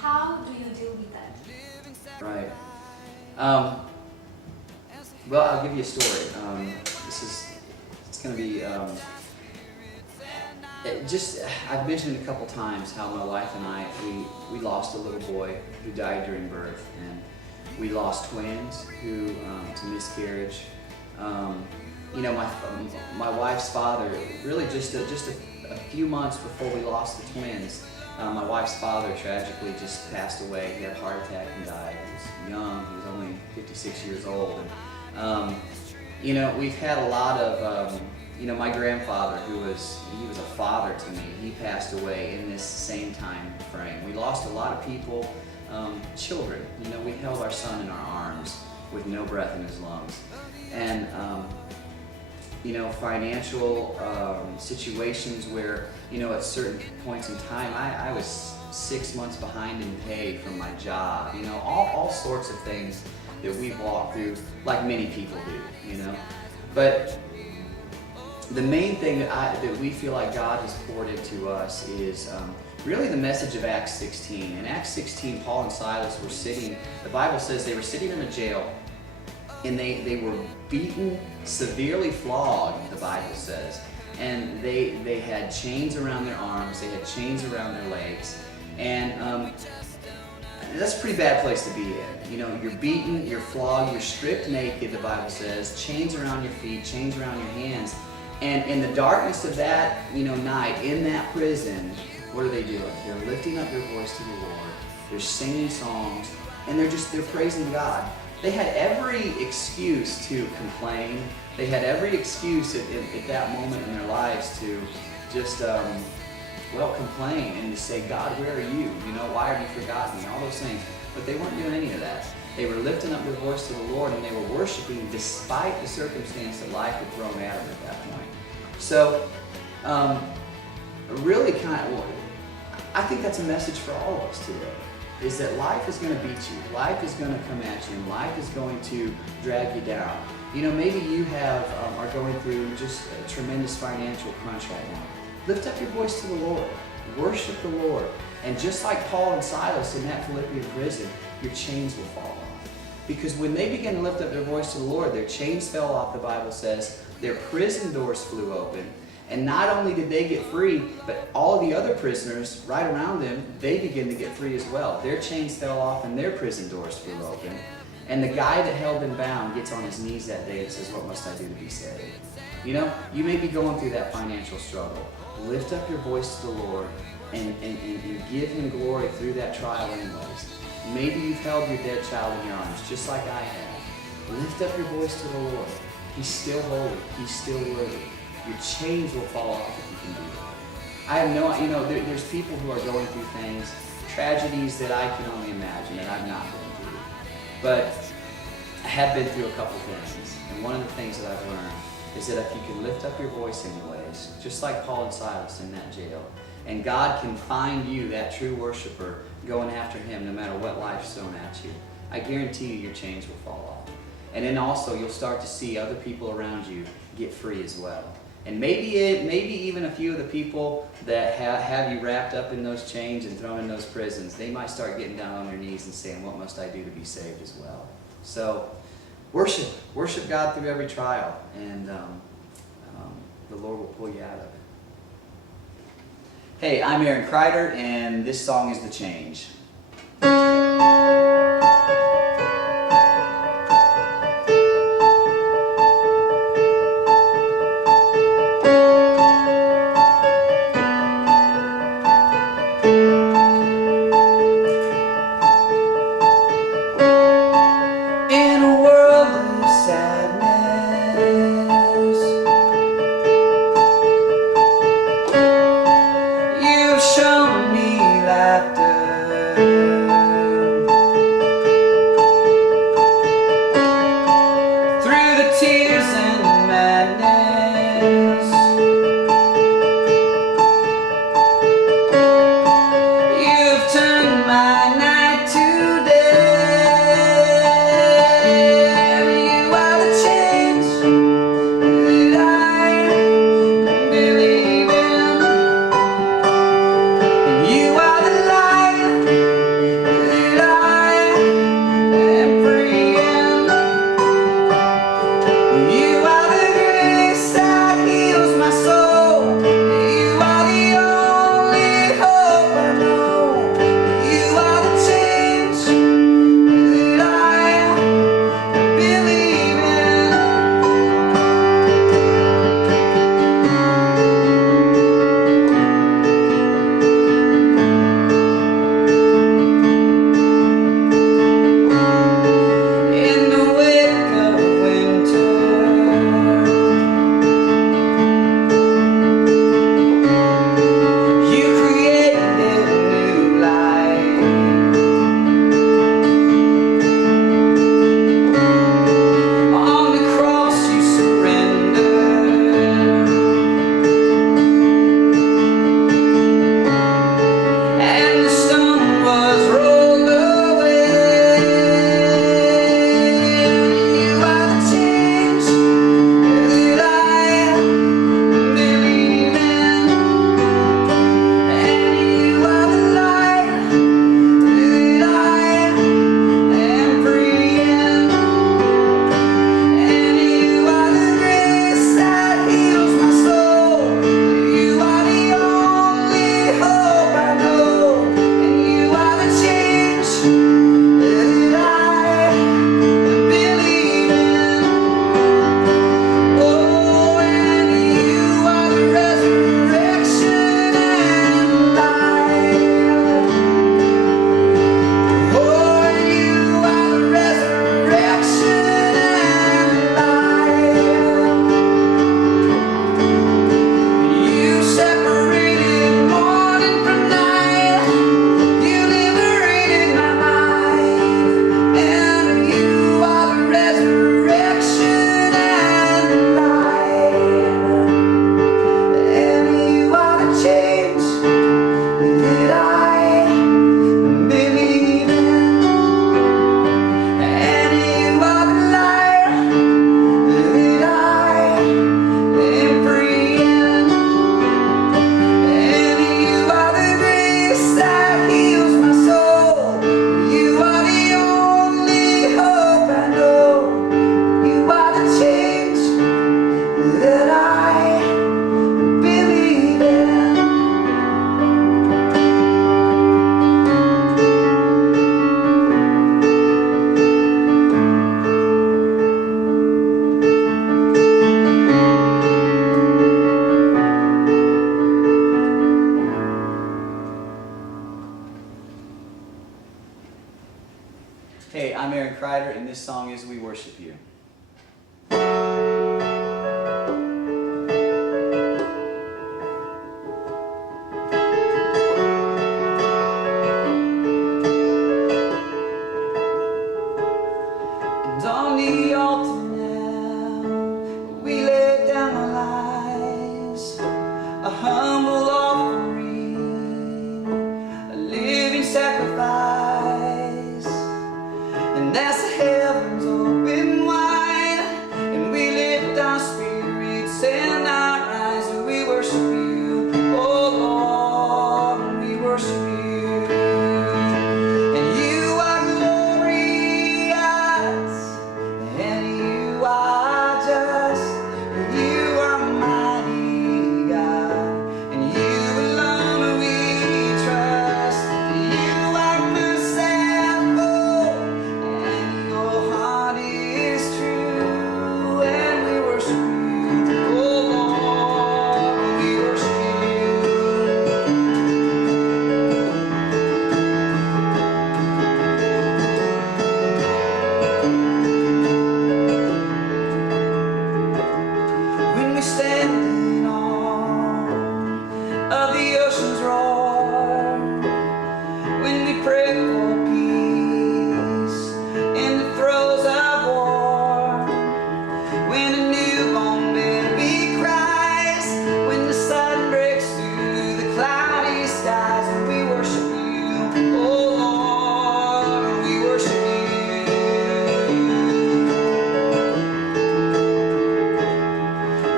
how do you deal with that? Right. Um, well, I'll give you a story. It's going to be, I've mentioned a couple times how my wife and I, we lost a little boy who died during birth, and we lost twins who, to miscarriage. My wife's father, really just a few months before we lost the twins, my wife's father tragically just passed away. He had a heart attack and died. He was young. He was only 56 years old. And, we've had a lot of, my grandfather, he was a father to me. He passed away in this same time frame. We lost a lot of people, children. We held our son in our arms with no breath in his lungs. And, financial situations where, at certain points in time, I was 6 months behind in pay from my job, all sorts of things that we've walked through, like many people do, But the main thing that we feel like God has poured into us is really the message of Acts 16. In Acts 16, Paul and Silas were sitting, the Bible says they were sitting in a jail, and they were beaten, severely flogged, the Bible says. And they had chains around their arms, they had chains around their legs. And that's a pretty bad place to be in. You're beaten, you're flogged, you're stripped naked, the Bible says, chains around your feet, chains around your hands. And in the darkness of that, night, in that prison, what are they doing? They're lifting up their voice to the Lord, they're singing songs, and they're praising God. They had every excuse to complain. They had every excuse at that moment in their lives to just, complain and to say, God, where are you? Why have you forgotten me? All those things. But they weren't doing any of that. They were lifting up their voice to the Lord, and they were worshiping despite the circumstance that life had thrown at them at that point. So, really I think that's a message for all of us today, is that life is going to beat you, life is going to come at you, and life is going to drag you down. Maybe you are going through just a tremendous financial crunch right now. Lift up your voice to the Lord, worship the Lord, and just like Paul and Silas in that Philippian prison, your chains will fall off. Because when they began to lift up their voice to the Lord, their chains fell off, the Bible says, their prison doors flew open, and not only did they get free, but all the other prisoners right around them, they began to get free as well. Their chains fell off and their prison doors flew open. And the guy that held them bound gets on his knees that day and says, what must I do to be saved? You may be going through that financial struggle. Lift up your voice to the Lord and give Him glory through that trial anyways. Maybe you've held your dead child in your arms, just like I have. Lift up your voice to the Lord. He's still holy. He's still worthy. Your chains will fall off if you can do that. I have there's people who are going through things, tragedies that I can only imagine that I've not been through. But I have been through a couple things. And one of the things that I've learned is that if you can lift up your voice anyways, just like Paul and Silas in that jail, and God can find you, that true worshiper, going after Him no matter what life's thrown at you, I guarantee you your chains will fall off. And then also you'll start to see other people around you get free as well. And maybe even a few of the people that have you wrapped up in those chains and thrown in those prisons, they might start getting down on their knees and saying, what must I do to be saved as well? So worship God through every trial, and the Lord will pull you out of it. Hey, I'm Aaron Crider, and this song is The Change. You've shown me laughter worship you. And on the altar now, we lay down our lives, a humble offering, a living sacrifice. And as the heavens open wide, and we lift our spirits and our eyes, and we worship you, oh Lord, we worship you. And you are glorious, and you are just, and you are mighty God, and you alone we trust. You are merciful, and your heart is true, and we worship you, oh Lord, we worship you. When we stand in awe of the ocean's roar, when we pray for peace in the throes of war, when a newborn baby cries, when the sun breaks through the cloudy skies, and we worship you, oh Lord, we worship you.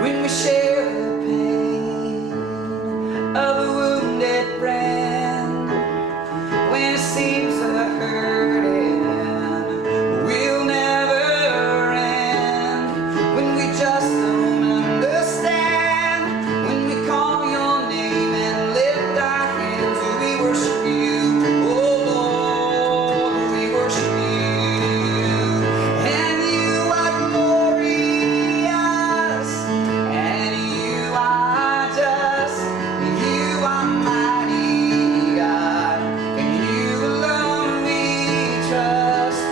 When we share the pain of a wounded friend, when it seems the hurting will never end, when we just don't understand, when we call your name and lift our hands, we worship you, oh Lord, we worship you. And you are glorious, and you are just, and you are mighty God, and you alone we trust.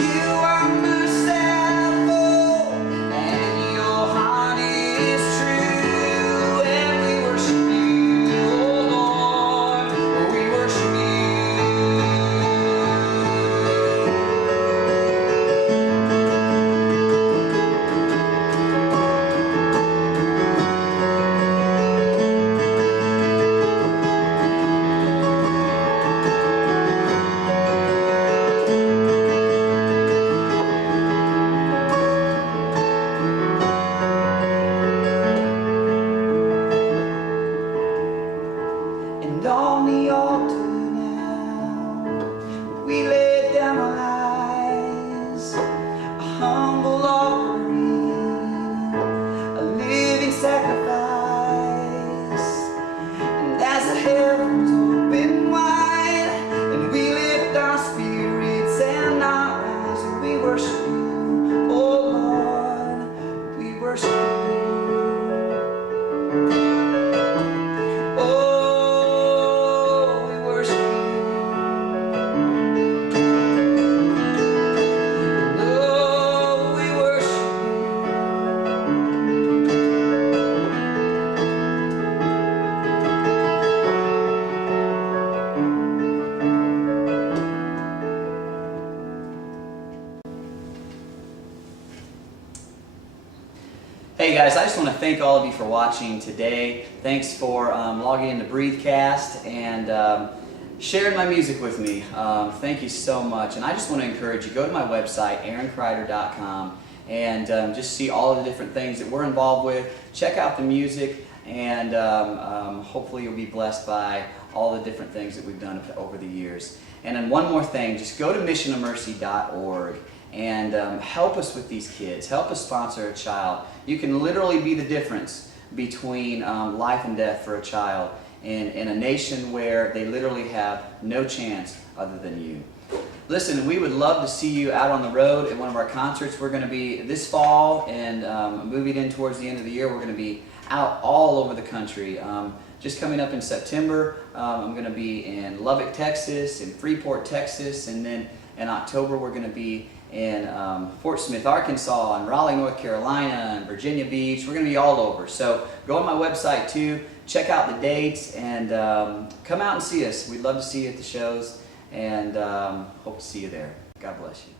You are merciful, and your heart is true, and we worship you, oh Lord, we worship you. And on the altar now, we lay down our lives, a humble offering, a living sacrifice. And as the heavens open wide, and we lift our spirits and our eyes, and we worship you, oh Lord, we worship you. Oh, we worship you. Oh, we worship Hey guys, I just want to thank all of you for watching today. Thanks for logging into BREATHEcast and sharing my music with me. Thank you so much. And I just want to encourage you, go to my website, aaroncrider.com, and just see all of the different things that we're involved with. Check out the music, and hopefully you'll be blessed by all the different things that we've done over the years. And then one more thing, just go to missionofmercy.org and help us with these kids. Help us sponsor a child. You can literally be the difference between life and death for a child in a nation where they literally have no chance other than you. Listen, we would love to see you out on the road at one of our concerts. We're going to be this fall, and moving in towards the end of the year, we're going to be out all over the country. Just coming up in September, I'm going to be in Lubbock, Texas, in Freeport, Texas, and then in October we're going to be in Fort Smith, Arkansas, and Raleigh, North Carolina, and Virginia Beach. We're going to be all over. So go on my website too, check out the dates, and come out and see us. We'd love to see you at the shows, and hope to see you there. God bless you.